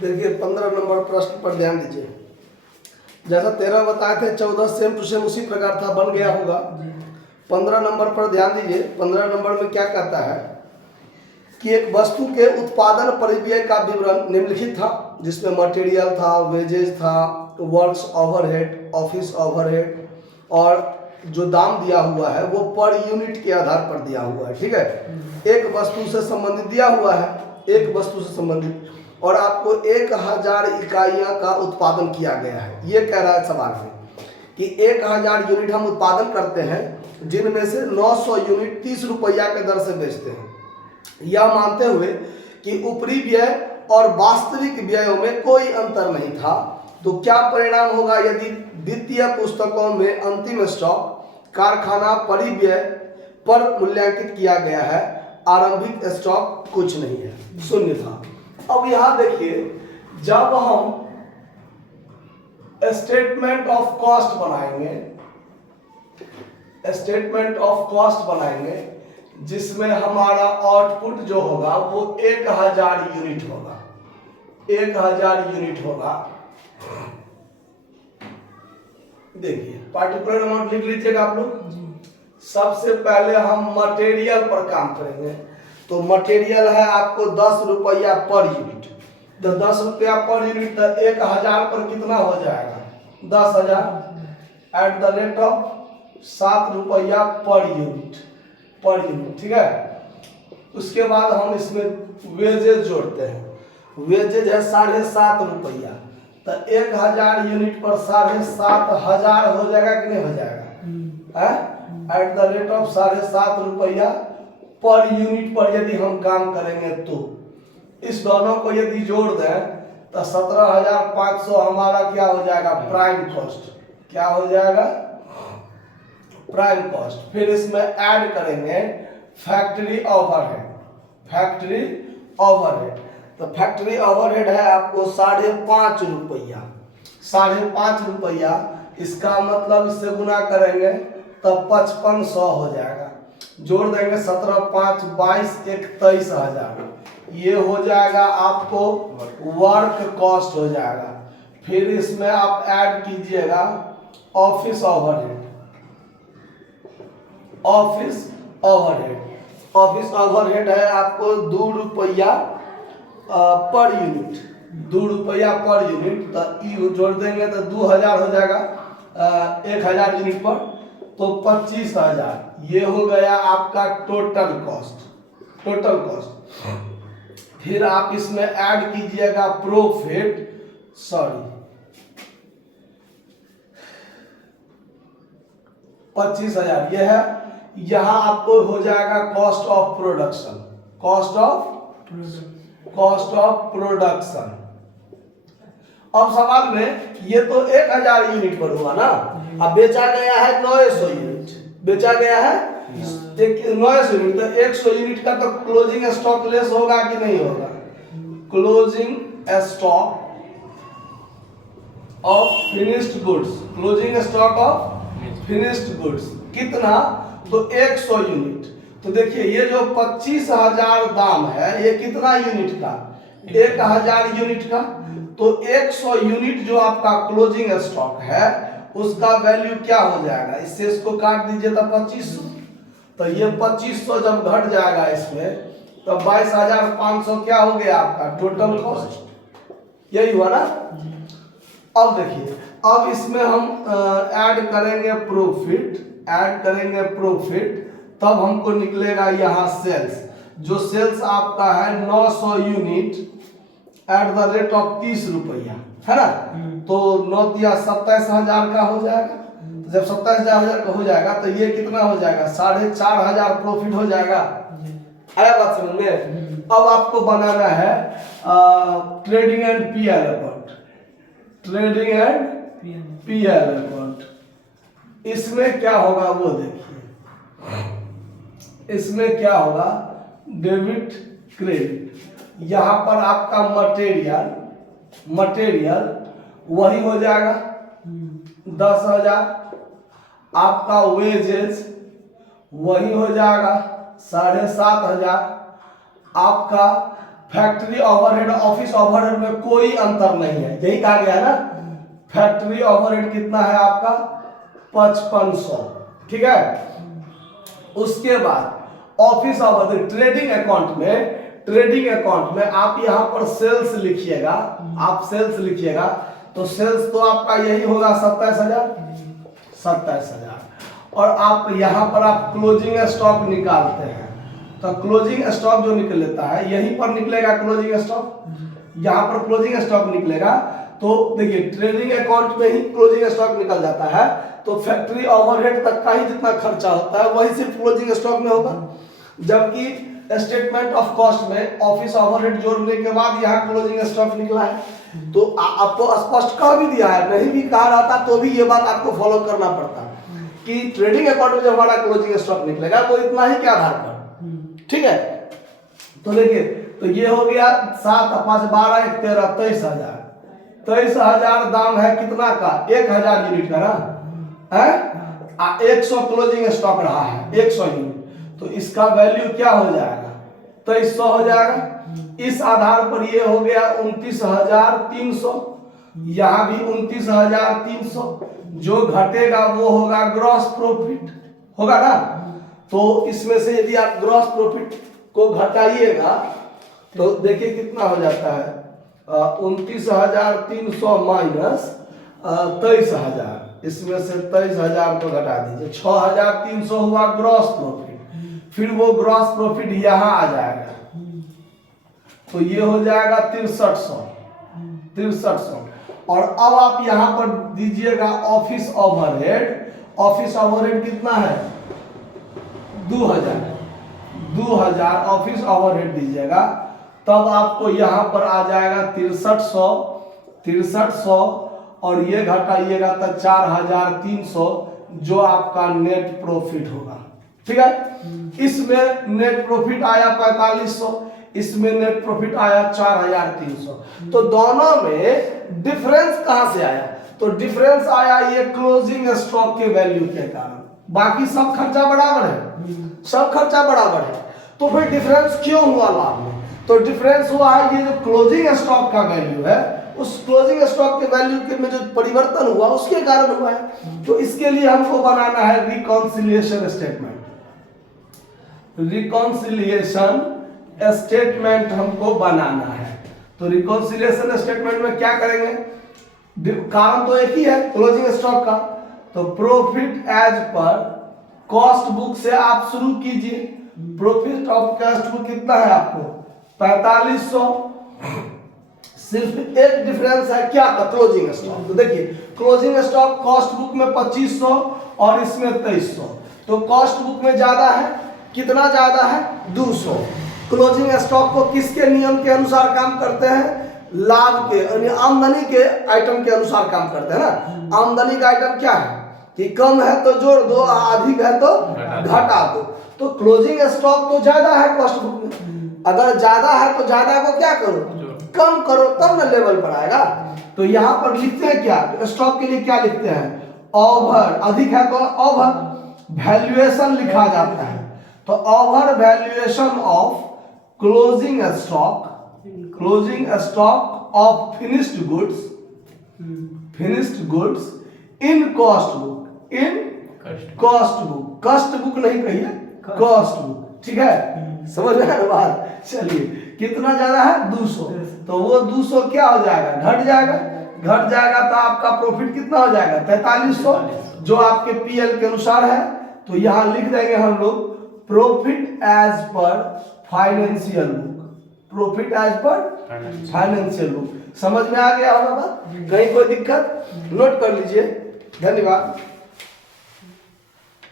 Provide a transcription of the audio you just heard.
देखिए 15 नंबर प्रश्न पर ध्यान दीजिए। जैसा 13 बताए थे 14 सेम टू सेम उसी प्रकार था, बन गया होगा। 15 नंबर पर ध्यान दीजिए। 15 नंबर में क्या कहता है कि एक वस्तु के उत्पादन परिव्यय का विवरण निम्नलिखित था, जिसमें मटेरियल था, वेजेज था, वर्क्स ओवरहेड, ऑफिस ओवरहेड, और जो दाम दिया हुआ है वो पर यूनिट के आधार पर दिया हुआ है। ठीक है, एक वस्तु से संबंधित दिया हुआ है, एक वस्तु से संबंधित, और आपको 1000 इकाइयां का उत्पादन किया गया है। ये कह रहा है सवाल में कि 1000 यूनिट हम उत्पादन करते हैं, जिनमें से 900 यूनिट 30 रुपया के दर से बेचते हैं। यह मानते हुए कि ऊपरी व्यय और वास्तविक व्ययों में कोई अंतर नहीं था, तो क्या परिणाम होगा यदि वित्तीय पुस्तकों में अंतिम स्टॉक कारखाना परिव्यय पर मूल्यांकित किया गया है, आरंभिक स्टॉक कुछ नहीं है, शून्य था। अब यहां देखिए, जब हम स्टेटमेंट ऑफ कॉस्ट बनाएंगे, स्टेटमेंट ऑफ कॉस्ट बनाएंगे, जिसमें हमारा आउटपुट जो होगा वो 1000 यूनिट होगा, 1000 यूनिट होगा। देखिए पार्टिकुलर अमाउंट लिख लीजिएगा आप लोग। सबसे पहले हम मटेरियल पर काम करेंगे, तो मटेरियल है आपको 10 रुपया पर यूनिट, तो 10 रुपया पर यूनिट, तो 1000 पर कितना हो जाएगा 10,000 एट द रेट ऑफ 7 रुपया पर यूनिट, पर यूनिट। ठीक है, उसके बाद हम इसमें वेजेज जोड़ते हैं। वेजेज है 7.5 रुपया, तो 1000 यूनिट पर 7,500 हो जाएगा कि नहीं हो जाएगा, एट द रेट ऑफ 7.5 रुपया पर यूनिट पर यदि हम काम करेंगे तो इस दोनों को यदि जोड़ दें तो 17,500 हमारा क्या हो जाएगा, प्राइम कॉस्ट। क्या हो जाएगा, प्राइम कॉस्ट। फिर इसमें ऐड करेंगे फैक्ट्री ओवरहेड, फैक्ट्री ओवरहेड, तो फैक्ट्री ओवरहेड है आपको 5.5 रुपया, 5.5 रुपया। इसका मतलब इससे गुना करेंगे तो 5500 हो जाएगा। जोड़ देंगे 17, 5, 22, 23,000, ये हो जाएगा आपको वर्क कॉस्ट हो जाएगा। फिर इसमें आप ऐड कीजिएगा office overhead, office overhead, office overhead है आपको 2 रुपया पर यूनिट, 2 रुपया पर यूनिट, तो जोड़ देंगे तो 2000 हो जाएगा 1000 यूनिट पर, तो 25,000। ये हो गया आपका टोटल कॉस्ट, टोटल कॉस्ट। फिर आप इसमें ऐड कीजिएगा प्रॉफिट, सॉरी 25,000 ये है। यहां आपको हो जाएगा cost of production, cost of production. अब सवाल में ये तो 1000 यूनिट पर हुआ ना, अब बेचा गया है 900 यूनिट, बेचा गया है 900 यूनिट, तो 100 यूनिट का तो क्लोजिंग स्टॉक लेस होगा कि नहीं होगा, closing stock of finished goods, closing stock of finished goods कितना, तो 100 यूनिट। तो देखिए ये जो 25,000 दाम है ये कितना यूनिट का, 1000 यूनिट का, तो 100 यूनिट जो आपका क्लोजिंग स्टॉक है उसका वैल्यू क्या हो जाएगा, इससे इसको काट दीजिए तो 2500, तो ये 2500 जब घट जाएगा इसमें तो 22,500 क्या हो गया आपका टोटल कॉस्ट, यही हुआ ना। अब देखिए, अब इसमें हम ऐड करेंगे प्रॉफिट, ऐड करेंगे प्रॉफिट, तब हमको निकलेगा यहाँ सेल्स, जो सेल्स आपका है 900 unit at the rate of 30 रुपया, है ना, तो 9 या 27,000 का हो जाएगा। तो जब 27,000 का हो जाएगा तो ये कितना हो जाएगा, 4,500 प्रॉफिट हो जाएगा। आया बात समझ में। अब आपको बनाना है trading and PL account, trading and PL account. इसमें क्या होगा वो देखिए, इसमें क्या होगा, डेबिट क्रेडिट। यहां पर आपका मटेरियल, मटेरियल वही हो जाएगा 10,000, आपका वेजेस वही हो जाएगा 7,500, आपका फैक्ट्री ओवरहेड ऑफिस ओवरहेड में कोई अंतर नहीं है, यही कहा गया है ना। फैक्ट्री ओवरहेड कितना है आपका 5500, ठीक है। उसके बाद ऑफिस ओवरहेड ट्रेडिंग अकाउंट में आप यहाँ पर सेल्स लिखिएगा, आप सेल्स लिखिएगा तो सेल्स तो आपका यही होगा 27,000 और आप यहाँ पर आप क्लोजिंग स्टॉक निकालते हैं तो क्लोजिंग स्टॉक जो निकल लेता है यहीं पर निकलेगा क्लोजिंग स्टॉक, यहाँ पर क्लोजिंग स्टॉक निकलेगा। तो देखिए ट्रेडिंग अकाउंट में ही क्लोजिंग स्टॉक निकल जाता है तो फैक्ट्री ओवरहेड तक का ही जितना खर्चा होता है वही सिर्फ क्लोजिंग स्टॉक में होगा, जबकि स्टेटमेंट ऑफ कॉस्ट में ऑफिस ओवरहेड जोड़ने के बाद यहाँ क्लोजिंग स्टॉक निकला है। तो आपको स्पष्ट कह भी दिया है, नहीं भी कहा रहता तो भी ये बात आपको फॉलो करना पड़ता कि ट्रेडिंग अकाउंट में जो हमारा क्लोजिंग स्टॉक निकलेगा वो इतना ही के आधार पर, ठीक है। तो देखिए तो ये हो गया 7 5 12 1 13 23,000 दाम है कितना का 1000 यूनिट का ना है, 100 क्लोजिंग स्टॉक रहा है 100 यूनिट, तो इसका वैल्यू क्या हो जाएगा 2300 हो जाएगा। इस आधार पर ये हो गया 29,300, यहाँ भी 29,300, जो घटेगा वो होगा ग्रॉस प्रॉफिट होगा ना। तो इसमें से यदि आप ग्रॉस प्रॉफिट को घटाइएगा तो देखिए कितना हो जाता है 29,300 माइनस 23,000, इसमें से 23,000 को घटा दीजिए, 6,300 हुआ ग्रॉस प्रॉफिट। फिर वो ग्रॉस प्रॉफिट यहाँ आ जाएगा तो ये हो जाएगा 6300 और अब आप यहाँ पर दीजिएगा ऑफिस ओवरहेड कितना है 2000 ऑफिस ओवरहेड दीजिएगा, तब आपको यहाँ पर आ जाएगा 6300 और ये घटाइएगा तो 4300 जो आपका नेट प्रॉफिट होगा, ठीक है। इसमें नेट प्रॉफिट आया 4500, इसमें नेट प्रॉफिट आया 4300, तो दोनों में डिफरेंस कहां से आया, तो डिफरेंस आया ये क्लोजिंग स्टॉक के वैल्यू के कारण, बाकी सब खर्चा बराबर है, सब खर्चा बराबर है, तो फिर डिफरेंस क्यों हुआ लाभ में, तो डिफरेंस हुआ है ये जो क्लोजिंग स्टॉक का वैल्यू है उस क्लोजिंग स्टॉक के वैल्यू के में जो परिवर्तन हुआ उसके कारण हुआ है। तो इसके लिए हमको बनाना है रिकॉन्सिलिएशन स्टेटमेंट हमको बनाना है। तो रिकॉन्सिलिएशन स्टेटमेंट में क्या करेंगे, कारण तो एक ही है क्लोजिंग स्टॉक का, तो profit as per cost book से आप शुरू कीजिए। प्रॉफिट ऑफ कॉस्ट बुक कितना है आपको 4500, सिर्फ एक डिफरेंस है क्या का क्लोजिंग स्टॉक। तो देखिए क्लोजिंग स्टॉक कॉस्ट बुक में 2500 और इसमें 2300, तो कॉस्ट बुक में ज्यादा है, कितना ज्यादा है 200। क्लोजिंग स्टॉक को किसके नियम के अनुसार काम करते हैं, लाभ के यानी आमदनी के आइटम के अनुसार काम करते हैं ना। आमदनी का आइटम क्या है कि कम है तो जोड़ दो, अधिक है तो घटा दो। तो क्लोजिंग स्टॉक तो ज्यादा है कॉस्ट बुक में, अगर ज्यादा है तो ज्यादा को क्या करो कम करो तब ना लेवल पर आएगा। तो यहाँ पर लिखते हैं क्या, स्टॉक के लिए क्या लिखते हैं ओवर, अधिक है तो ओवर वैल्यूएशन लिखा जाता है। तो over valuation of closing stock of finished goods in cost book, cost book नहीं कहिए कॉस्ट बुक, ठीक है, समझ में आया बात। चलिए कितना ज्यादा है 200, तो वो 200 क्या हो जाएगा घट जाएगा तो आपका प्रॉफिट कितना हो जाएगा 4300 जो आपके पीएल के अनुसार है। तो यहाँ लिख देंगे हम लोग profit as per financial book. समझ में आ गया होगा बात, कहीं कोई दिक्कत नोट कर लीजिए। धन्यवाद।